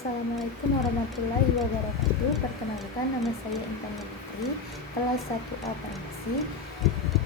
Assalamualaikum warahmatullahi wabarakatuh. Perkenalkan, nama saya Intan Putri, kelas 1A Farmasi,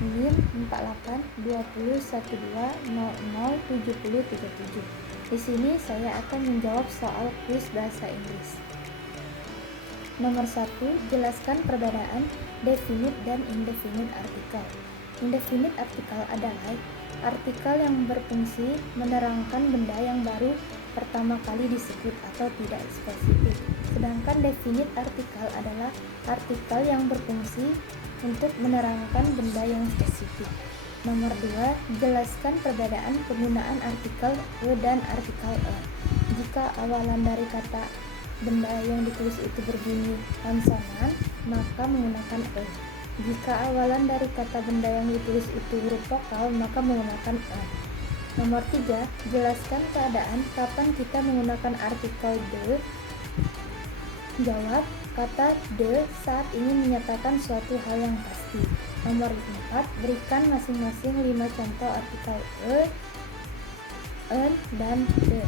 NIM 482012007037. Di sini saya akan menjawab soal kuis bahasa Inggris. Nomor 1, jelaskan perbedaan definite dan indefinite artikel. Indefinite artikel adalah artikel yang berfungsi menerangkan benda yang baru pertama kali disebut atau tidak spesifik. Sedangkan definite artikel adalah artikel yang berfungsi untuk menerangkan benda yang spesifik. Nomor 2, jelaskan perbedaan penggunaan artikel e dan artikel e. Jika awalan dari kata benda yang ditulis itu berbunyi konsonan, maka menggunakan e. Jika awalan dari kata benda yang ditulis itu huruf vokal, maka menggunakan e. Nomor 3, jelaskan keadaan kapan kita menggunakan artikel the. Jawab, kata the saat ingin menyatakan suatu hal yang pasti. Nomor 4, berikan masing-masing 5 contoh artikel e, an, dan the.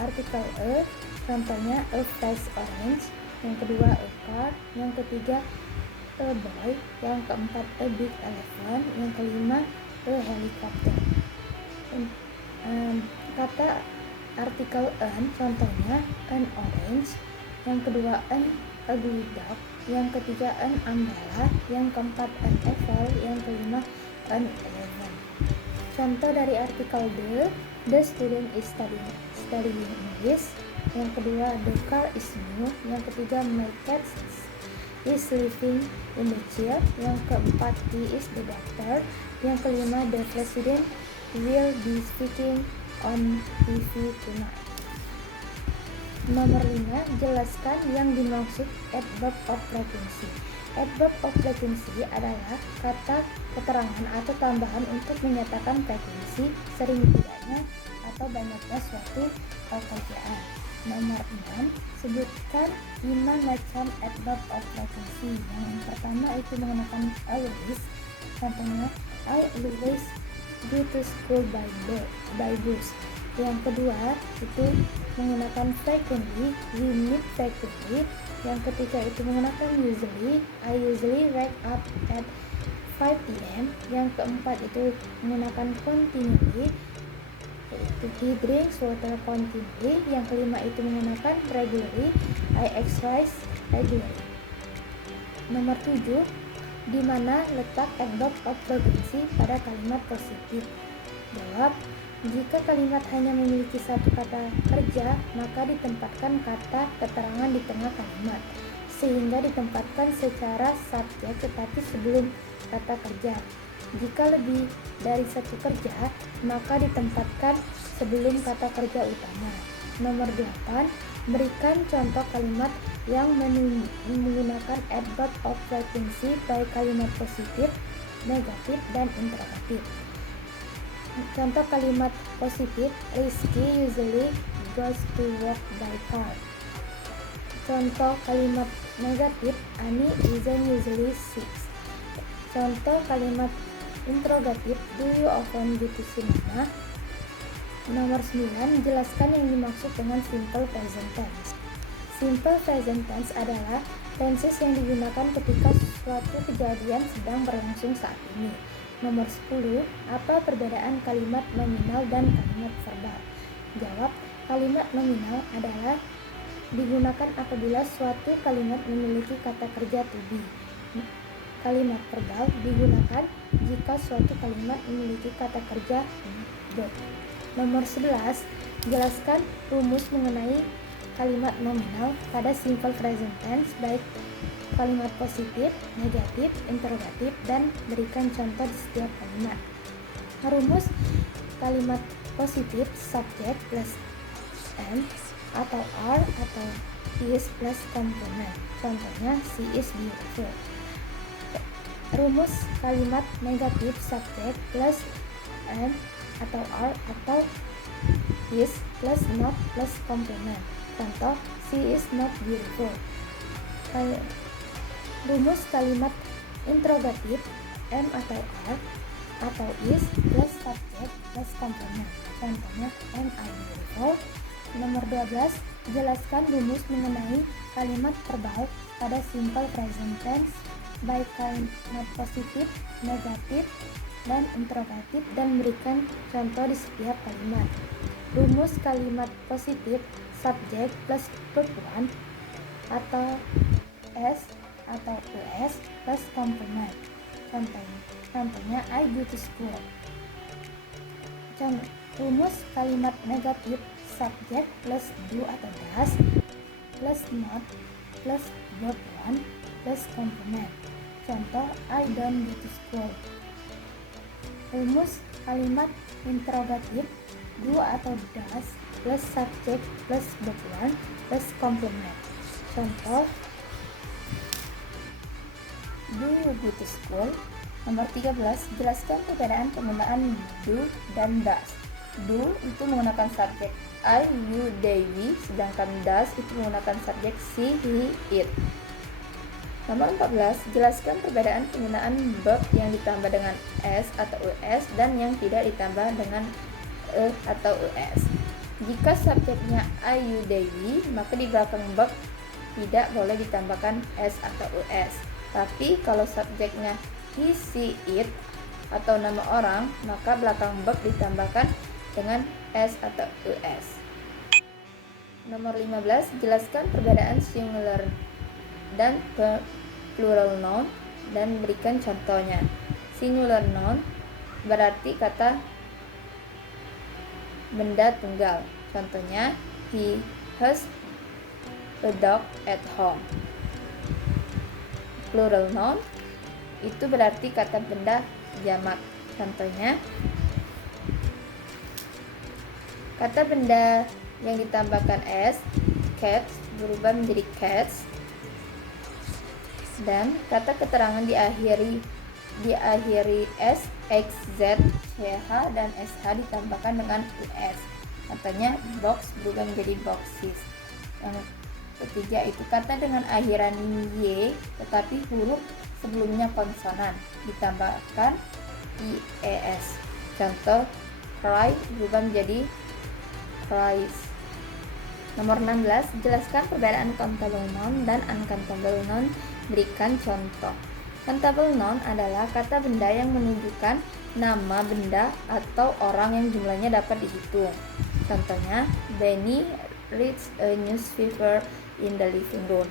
Artikel e, contohnya a fresh orange, yang kedua a car, yang ketiga a boy, yang keempat a big elephant, yang kelima a helicopter. Kata artikel an, contohnya an orange, yang kedua an ugly dog, yang ketiga an umbrella, yang keempat an apple, yang kelima an elephant. Contoh dari artikel the student is studying English, yang kedua the car is new, yang ketiga my cat is living in the chair, yang keempat he is the doctor, yang kelima the president will be speaking on TV tonight. Nomor 5, jelaskan yang dimaksud adverb of frequency. Adverb of frequency adalah kata keterangan atau tambahan untuk menyatakan frekuensi, sering tidaknya atau banyaknya suatu pekerjaan. Nomor 6, sebutkan 5 macam adverb of frequency. Yang pertama itu menggunakan always, contohnya I always go to school by bus. Yang kedua itu menggunakan frequently, we meet frequently. Yang ketiga itu menggunakan usually, I usually wake up at 5 p.m. Yang keempat itu menggunakan continually, yaitu he drinks water continually. Yang kelima itu menggunakan regularly, I exercise regularly. Nomor 7, di mana letak adverb of frequency pada kalimat positif? Jawab, jika kalimat hanya memiliki satu kata kerja, maka ditempatkan kata keterangan di tengah kalimat, sehingga ditempatkan secara subjek tetapi sebelum kata kerja. Jika lebih dari satu kerja, maka ditempatkan sebelum kata kerja utama. Nomor 8, berikan contoh kalimat yang menggunakan adverb of frequency baik kalimat positif, negatif, dan interrogatif. Contoh kalimat positif, Rizky usually goes to work by car. Contoh kalimat negatif, Ani isn't usually sick. Contoh kalimat interrogatif, do you often go to cinema? Nomor 9, jelaskan yang dimaksud dengan simple present tense. Simple present tense adalah tenses yang digunakan ketika suatu kejadian sedang berlangsung saat ini. Nomor 10, apa perbedaan kalimat nominal dan kalimat verbal? Jawab, kalimat nominal adalah digunakan apabila suatu kalimat memiliki kata kerja to be. Kalimat verbal digunakan jika suatu kalimat memiliki kata kerja do. Nomor 11, jelaskan rumus mengenai kalimat nominal pada simple present tense baik kalimat positif, negatif, interrogatif, dan berikan contoh di setiap kalimat. Rumus kalimat positif, subject plus am atau are atau is plus complement. Contohnya she is beautiful. Rumus kalimat negatif, subject plus am atau are atau is plus not plus complement. Contoh, she is not beautiful. Rumus kalimat interrogatif, am atau are atau is plus subject plus complement. Contohnya, am I beautiful? Nomor 12, Jelaskan rumus mengenai kalimat verb pada simple present tense, baik kalimat positif, negatif, dan interrogatif, dan berikan contoh di setiap kalimat. Rumus kalimat positif, subject plus verb 1 atau s atau us plus complement. Contohnya I go to school. Rumus kalimat negatif, subject plus do atau does plus not plus verb 1 plus complement. Contoh I don't go to school. Rumus kalimat interrogatif, do atau does plus subject plus verb 1 plus complement. Contoh do you go to school? Nomor 13, jelaskan perbedaan penggunaan do dan does. Do itu menggunakan subjek I, you, they, we, sedangkan does itu menggunakan subjek she, he, it. Nomor 14, jelaskan perbedaan penggunaan verb yang ditambah dengan s atau us dan yang tidak ditambah dengan atau us. Jika subjeknya I, you, they, we, maka di belakang verb tidak boleh ditambahkan s atau us. Tapi kalau subjeknya he, she, it atau nama orang, maka belakang verb ditambahkan dengan s atau us. Nomor 15, jelaskan perbedaan singular dan plural noun dan berikan contohnya. Singular noun berarti kata benda tunggal. Contohnya he has a dog at home. Plural noun itu berarti kata benda jamak. Contohnya kata benda yang ditambahkan s, cats, berubah menjadi cats, dan kata keterangan diakhiri s, x, z, ch, dan sh ditambahkan dengan us. Contohnya box berubah menjadi boxes. Yang ketiga itu kata dengan akhiran y tetapi huruf sebelumnya konsonan ditambahkan ies. Contoh cry berubah menjadi cries. Nomor 16, jelaskan perbedaan countable noun dan uncountable noun. Berikan contoh. Countable noun adalah kata benda yang menunjukkan nama benda atau orang yang jumlahnya dapat dihitung. Contohnya, Benny reads a newspaper in the living room.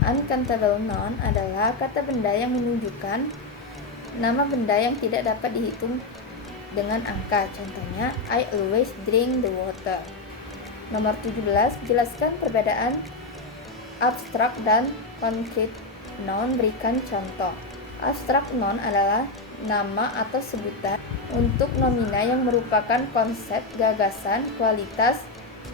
Uncountable noun adalah kata benda yang menunjukkan nama benda yang tidak dapat dihitung dengan angka. Contohnya, I always drink the water. Nomor 17, jelaskan perbedaan abstrak dan concrete noun. Berikan contoh. Abstrak noun adalah nama atau sebutan untuk nomina yang merupakan konsep, gagasan, kualitas,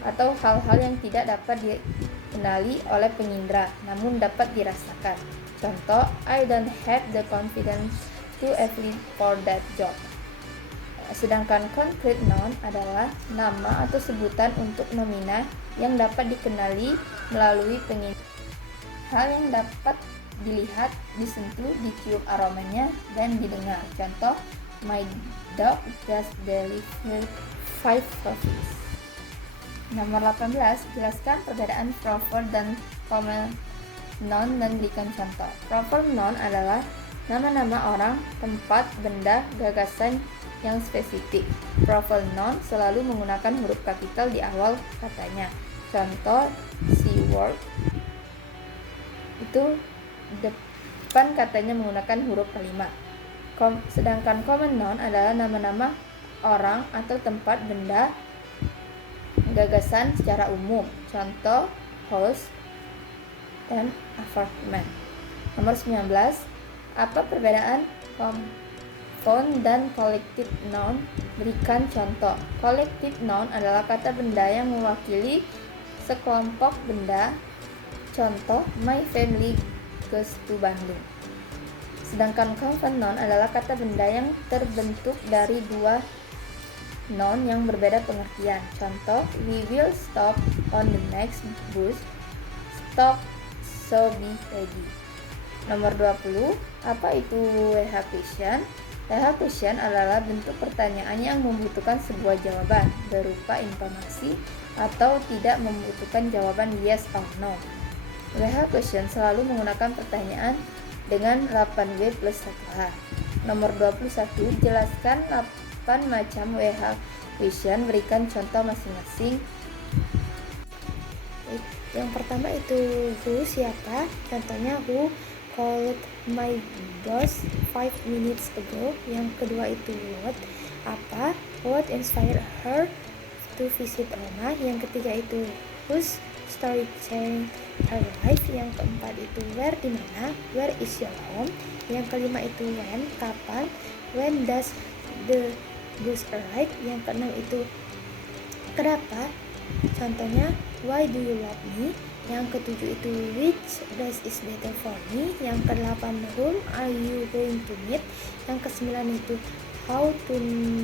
atau hal-hal yang tidak dapat dikenali oleh pengindra, namun dapat dirasakan. Contoh, I don't have the confidence to apply for that job. Sedangkan concrete noun adalah nama atau sebutan untuk nomina yang dapat dikenali melalui pengindra. Hal yang dapat dilihat, disentuh, dicium aromanya, dan didengar. Contoh, my dog just delivered 5 coffees. Nomor 18, jelaskan perbedaan proper dan formal noun dan berikan contoh. Proper noun adalah nama-nama orang, tempat, benda, gagasan yang spesifik. Proper noun selalu menggunakan huruf kapital di awal katanya. Contoh, she work itu depan katanya menggunakan huruf kelima. Sedangkan common noun adalah nama-nama orang atau tempat, benda, gagasan secara umum. Contoh, house dan apartment. Nomor 19, apa perbedaan compound dan collective noun? Berikan contoh. Collective noun adalah kata benda yang mewakili sekelompok benda. Contoh, my family goes to Bandung. Sedangkan compound noun adalah kata benda yang terbentuk dari dua noun yang berbeda pengertian. Contoh, we will stop on the next bus. Stop, so be ready. Nomor 20, apa itu rehabilitation? WH question adalah bentuk pertanyaan yang membutuhkan sebuah jawaban berupa informasi atau tidak membutuhkan jawaban yes or no. WH question selalu menggunakan pertanyaan dengan 8W plus 1H. Nomor 21, jelaskan 8 macam WH question, berikan contoh masing-masing. Yang pertama itu who, siapa. Contohnya who called my boss 5 minutes ago. Yang kedua itu what, apa. What inspired her to visit Roma. Yang ketiga itu whose story changed her life. Yang keempat itu where, di mana. Where is your home. Yang kelima itu when, kapan. When does the bus arrive. Yang keenam itu kenapa. Contohnya why do you love me. Yang ketujuh itu which dress is better for me. Yang kedelapan whom are you going to meet. Yang kesembilan itu how to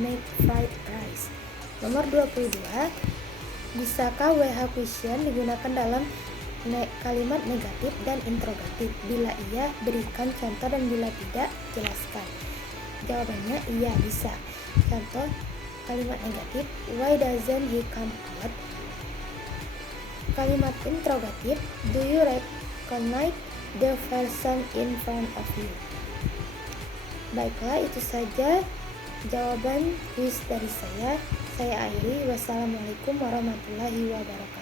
make fried rice. Nomor 22, bisakah WH question digunakan dalam kalimat negatif dan interrogatif? Bila iya, berikan contoh, dan bila tidak, jelaskan. Jawabannya iya, bisa. Contoh kalimat negatif, why doesn't he come out. Kalimat interrogatif, do you recognize the person in front of you. Baiklah, itu saja jawaban kuis dari saya. Saya akhiri. Wassalamualaikum warahmatullahi wabarakatuh.